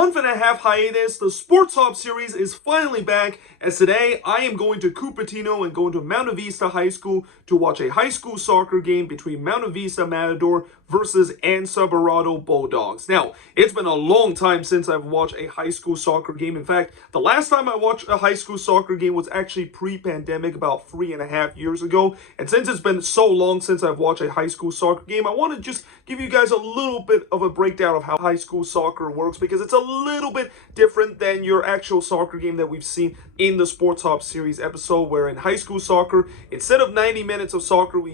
month-and-a-half hiatus, the Sporthop series is finally back, as today I am going to Cupertino and going to Monta Vista High School to watch a high school soccer game between Monta Vista Matador versus Ann Sobrato Bulldogs. Now, it's been a long time since I've watched a high school soccer game. In fact, the last time I watched a high school soccer game was actually pre-pandemic, about 3.5 years ago. And since it's been so long since I've watched a high school soccer game, I want to just give you guys a little bit of a breakdown of how high school soccer works, because it's a little bit different than your actual soccer game that we've seen in the Sporthop series episode, where in high school soccer, instead of 90 minutes of soccer we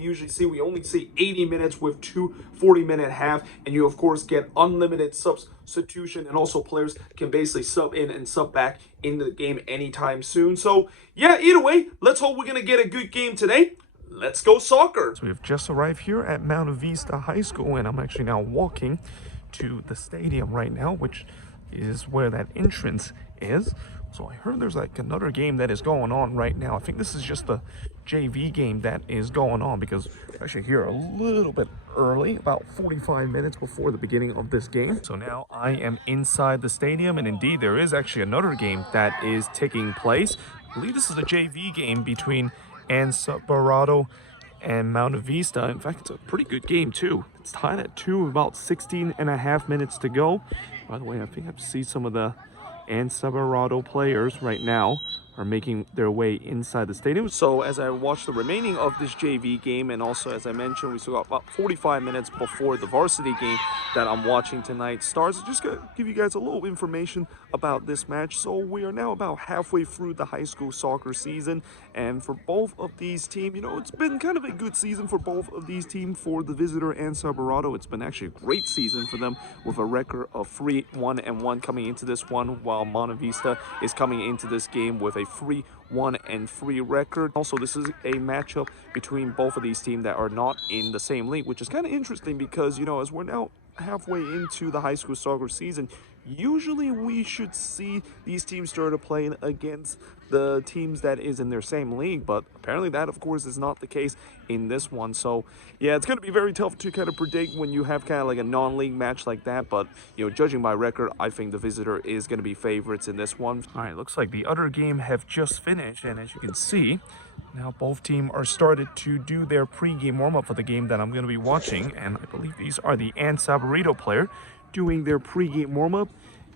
only see 80 minutes with two 40-minute half, and you of course get unlimited substitution, and also players can basically sub in and sub back into the game anytime soon. So yeah, either way, let's hope we're gonna get a good game today. Let's go soccer. So we've just arrived here at Monta Vista High School, and I'm actually now walking to the stadium right now, which is where that entrance is. So I heard there's like another game that is going on right now. I think this is just the JV game that is going on, because we're actually here a little bit early, about 45 minutes before the beginning of this game. So now I am inside the stadium, and indeed there is actually another game that is taking place. I believe this is a JV game between Ann Sobrato and Monta Vista. In fact, it's a pretty good game too. It's tied at 2 with about 16.5 minutes to go. By the way, I think I see some of the Ann Sobrato players right now are making their way inside the stadium. So as I watch the remaining of this JV game, and also as I mentioned, we still got about 45 minutes before the varsity game that I'm watching tonight starts. Just gonna give you guys a little information about this match. So we are now about halfway through the high school soccer season, and for both of these teams, you know, it's been kind of a good season for both of these teams. For the visitor Ann Sobrato, it's been actually a great season for them, with a record of 3-1-1 coming into this one, while Monta Vista is coming into this game with a 3-1-3 record. Also, this is a matchup between both of these teams that are not in the same league, which is kind of interesting because, you know, as we're now halfway into the high school soccer season, usually we should see these teams start playing against the teams that is in their same league, but apparently that of course is not the case in this one. So yeah, it's going to be very tough to kind of predict when you have kind of like a non-league match like that, but you know, judging by record, I think the visitor is going to be favorites in this one. All right, looks like the other game have just finished, and as you can see, now both teams are started to do their pre-game warm-up for the game that I'm going to be watching, and I believe these are the Ann Sobrato player doing their pre-game warm-up,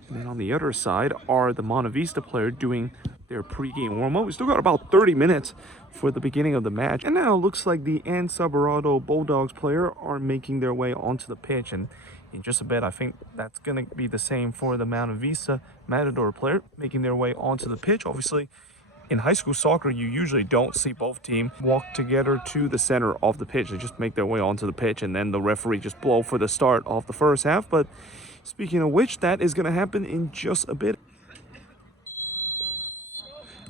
and then on the other side are the Monta Vista player doing their pre-game warm-up. We still got about 30 minutes for the beginning of the match, and now it looks like the Ann Sobrato Bulldogs player are making their way onto the pitch, and in just a bit I think that's going to be the same for the Monta Vista Matador player making their way onto the pitch. Obviously, in high school soccer, you usually don't see both teams walk together to the center of the pitch. They just make their way onto the pitch, and then the referee just blow for the start of the first half. But speaking of which, that is going to happen in just a bit.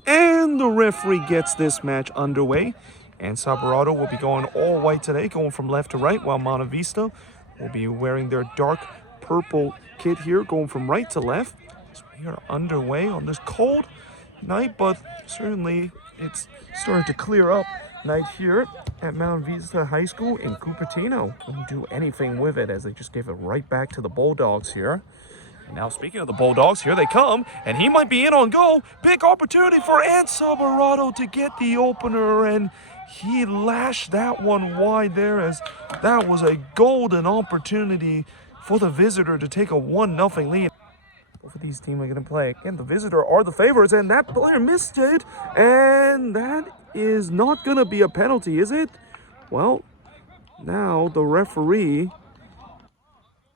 And the referee gets this match underway. And Sobrato will be going all white today, going from left to right, while Monta Vista will be wearing their dark purple kit here, going from right to left. So we are underway on this cold night, but certainly it's starting to clear up night here at Monta Vista High School in Cupertino. Couldn't do anything with it, as they just gave it right back to the Bulldogs here. And now, speaking of the Bulldogs, here they come, and he might be in on goal. Big opportunity for Ann Sobrato to get the opener, and he lashed that one wide there, as that was a golden opportunity for the visitor to take a 1-0 lead. Both of these teams are going to play. Again, the visitor are the favorites, and that player missed it. And that is not going to be a penalty, is it? Well, now the referee,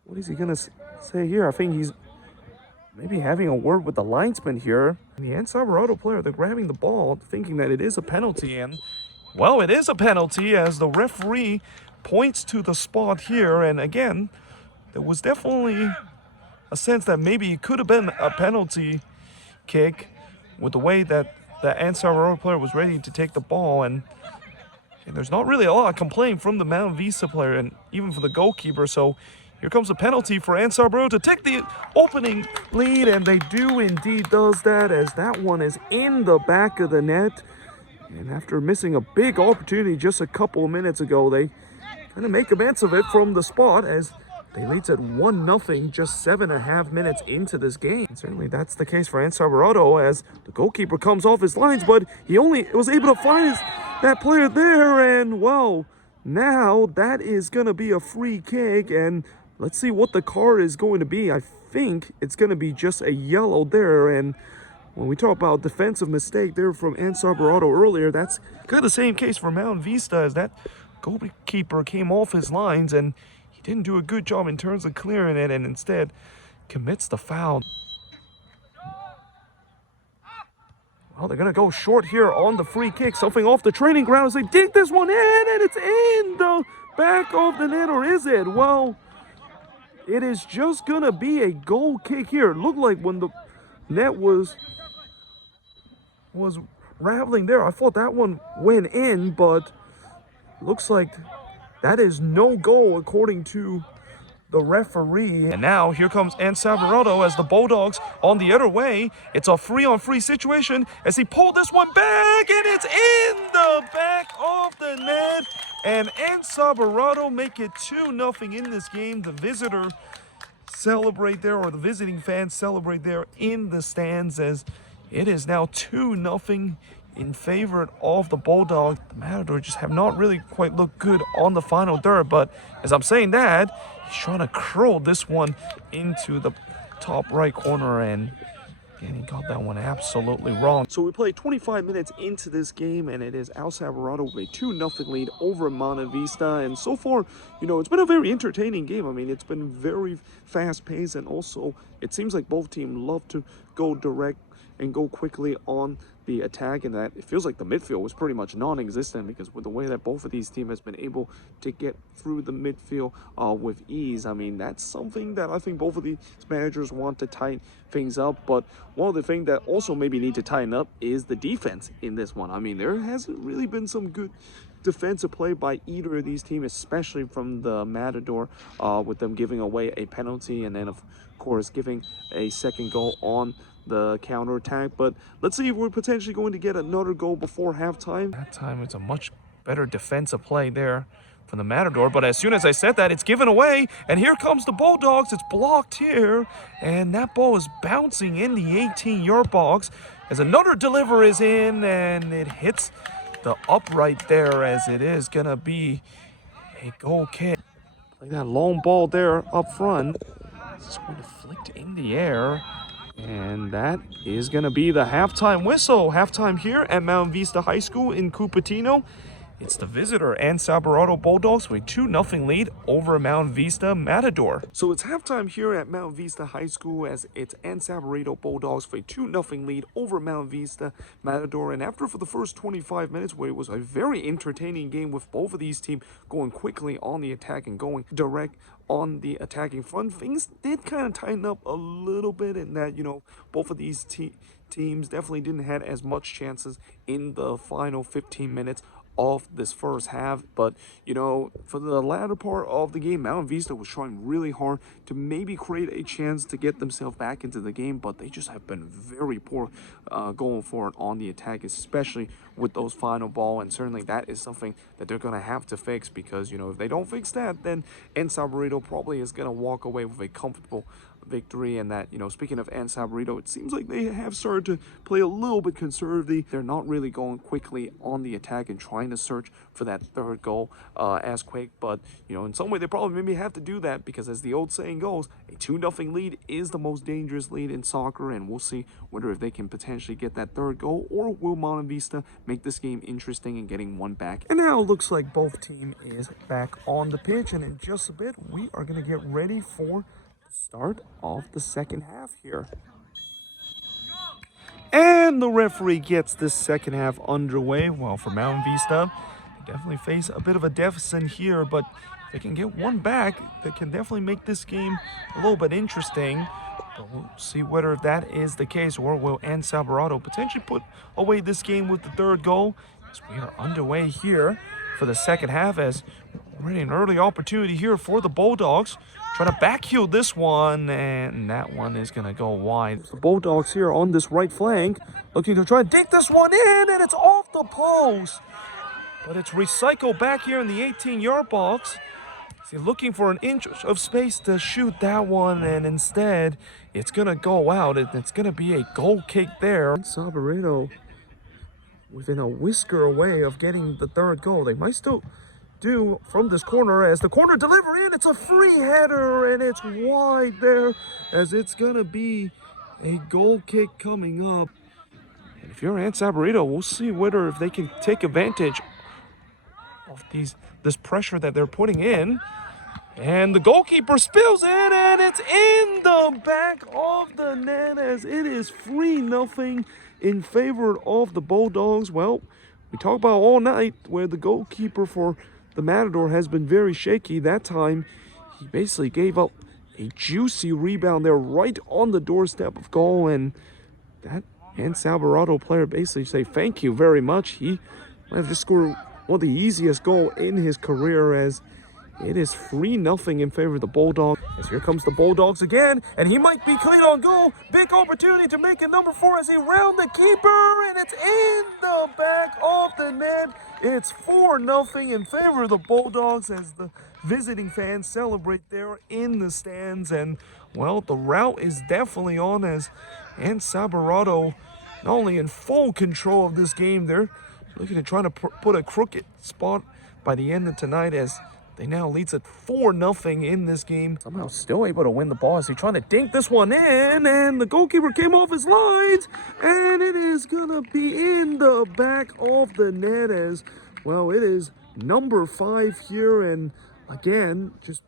what is he going to say here? I think he's maybe having a word with the linesman here. The Ann Sobrato player, they're grabbing the ball, thinking that it is a penalty. And, well, it is a penalty, as the referee points to the spot here. And again, there was definitely a sense that maybe it could have been a penalty kick with the way that the Ann Sobrato player was ready to take the ball, and there's not really a lot of complaint from the Monta Vista player and even for the goalkeeper. So here comes a penalty for Ann Sobrato to take the opening lead, and they do indeed does that, as that one is in the back of the net. And after missing a big opportunity just a couple of minutes ago, they kind of make amends of it from the spot, as They lead at 1-0 just 7.5 minutes into this game. And certainly that's the case for Ann Sobrato as the goalkeeper comes off his lines, but he only was able to find that player there, and well, now that is going to be a free kick, and let's see what the card is going to be. I think it's going to be just a yellow there, and when we talk about defensive mistake there from Ann Sobrato earlier, that's kind of the same case for Monta Vista, as that goalkeeper came off his lines and he didn't do a good job in terms of clearing it, and instead commits the foul. Well, they're going to go short here on the free kick. Something off the training ground as they dig this one in, and it's in the back of the net, or is it? Well, it is just going to be a goal kick here. It looked like when the net was rattling there, I thought that one went in, but looks like that is no goal according to the referee. And now here comes Ann Sobrato as the Bulldogs on the other way. It's a free-on-free situation as he pulled this one back, and it's in the back of the net. And Ann Sobrato make it 2-0 in this game. The visitor celebrate there, or the visiting fans celebrate there in the stands, as it is now 2-0 in favor of the Bulldogs. The Matador just have not really quite looked good on the final third, but as I'm saying that, he's trying to curl this one into the top right corner, and he got that one absolutely wrong. So we played 25 minutes into this game, and it is Ann Sobrato with a 2-0 lead over Monta Vista. And so far, you know, it's been a very entertaining game. I mean, it's been very fast-paced, and also it seems like both teams love to go direct and go quickly on the attack, and that it feels like the midfield was pretty much non-existent, because with the way that both of these teams has been able to get through the midfield with ease, I mean, that's something that I think both of these managers want to tighten things up. But one of the things that also maybe need to tighten up is the defense in this one. I mean, there hasn't really been some good defensive play by either of these teams, especially from the Matador, with them giving away a penalty and then of course giving a second goal on the counterattack. But let's see if we're potentially going to get another goal before halftime. That time it's a much better defensive play there from the Matador, but as soon as I said that, it's given away, and here comes the Bulldogs. It's blocked here, and that ball is bouncing in the 18-yard box as another delivery is in, and it hits the upright there, as it is gonna be a goal kick. Like that long ball there up front, it's going to flick in the air, and that is going to be the halftime whistle. Halftime here at Monta Vista High School in Cupertino. It's the visitor Ann Sobrato Bulldogs with a 2-0 lead over Monta Vista Matador. So it's halftime here at Monta Vista High School as it's Ann Sobrato Bulldogs with a 2-0 lead over Monta Vista Matador. And after for the first 25 minutes, where it was a very entertaining game with both of these teams going quickly on the attack and going direct on the attacking front, things did kind of tighten up a little bit in that, you know, both of these teams definitely didn't have as much chances in the final 15 minutes of this first half. But you know, for the latter part of the game, Monta Vista was trying really hard to maybe create a chance to get themselves back into the game, but they just have been very poor going for it on the attack, especially with those final ball. And certainly that is something that they're going to have to fix, because you know, if they don't fix that, then Ann Sobrato probably is going to walk away with a comfortable victory. And that, you know, speaking of Ann Sobrato, it seems like they have started to play a little bit conservative. They're not really going quickly on the attack and trying to search for that third goal as quick. But you know, in some way they probably maybe have to do that, because as the old saying goes, a 2-0 lead is the most dangerous lead in soccer, and we'll see whether if they can potentially get that third goal, or will Monta Vista make this game interesting and getting one back. And now it looks like both team is back on the pitch, and in just a bit we are going to get ready for start of the second half here. And the referee gets this second half underway. Well, for Monta Vista, they definitely face a bit of a deficit here, but if they can get one back, they can definitely make this game a little bit interesting. But we'll see whether that is the case, or will Ann Sobrato potentially put away this game with the third goal, as we are underway here for the second half, as already an early opportunity here for the Bulldogs. Trying to backheel this one, and that one is going to go wide. The Bulldogs here on this right flank, looking to try and dig this one in, and it's off the post. But it's recycled back here in the 18-yard box. See, looking for an inch of space to shoot that one, and instead, it's going to go out. It's going to be a goal kick there. Sobrato within a whisker away of getting the third goal. They might still do from this corner as the corner delivery, and it's a free header, and it's wide there as it's going to be a goal kick coming up. And if you're Ann Sobrato, we'll see whether if they can take advantage of this pressure that they're putting in. And the goalkeeper spills it, and it's in the back of the net as it is 3-0 in favor of the Bulldogs. Well, we talk about all night where the goalkeeper for the Matador has been very shaky. That time, he basically gave up a juicy rebound there right on the doorstep of goal, and that Ann Sobrato player basically say thank you very much. He might have just scored one of the easiest goal in his career as it is 3-0 in favor of the Bulldogs. As here comes the Bulldogs again, and he might be clean on goal. Big opportunity to make it number 4 as he round the keeper, and it's in the back of the net. It's 4-0 in favor of the Bulldogs as the visiting fans celebrate there in the stands. And, well, the route is definitely on as Ann Sobrato not only in full control of this game, they're looking at trying to put a crooked spot by the end of tonight as they now leads at 4-0 in this game. Somehow still able to win the ball as he's trying to dink this one in, and the goalkeeper came off his lines, and it is gonna be in the back of the net as, well, it is number 5 here, and again, just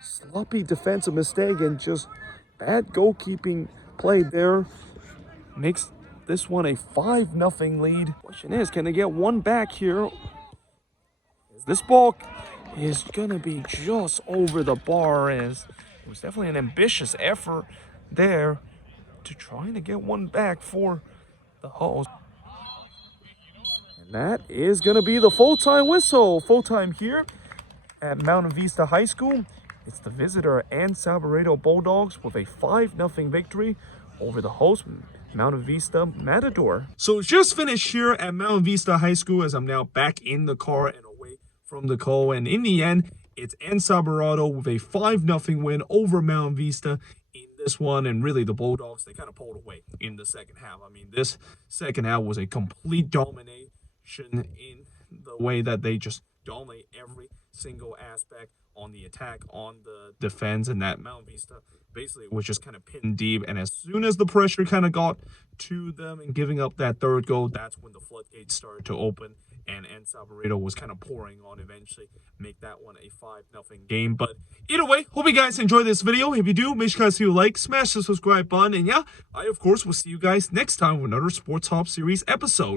sloppy defensive mistake and just bad goalkeeping play there. Makes this one a 5-0 lead. Question is, can they get one back here? This ball is gonna be just over the bar as it was definitely an ambitious effort there to trying to get one back for the host. And that is gonna be the full-time whistle. Full-time here at Monta Vista High School. It's the visitor Ann Sobrato Bulldogs with a 5-0 victory over the host Monta Vista Matador. So it's just finished here at Monta Vista High School as I'm now back in the car and away from the goal, and in the end, it's Ann Sobrato with a 5-0 win over Monta Vista in this one, and really the Bulldogs, they kind of pulled away in the second half. I mean, this second half was a complete domination in the way that they just dominate every single aspect on the attack, on the defense, and that Monta Vista basically was just kind of pinned deep, and as soon as the pressure kind of got to them and giving up that third goal, that's when the floodgates started to open, and Ann Sobrato was kind of pouring on eventually make that one a 5-0 game. But either way, hope you guys enjoyed this video. If you do, make sure you guys like, smash the subscribe button, and yeah, I of course will see you guys next time with another Sporthop series episode.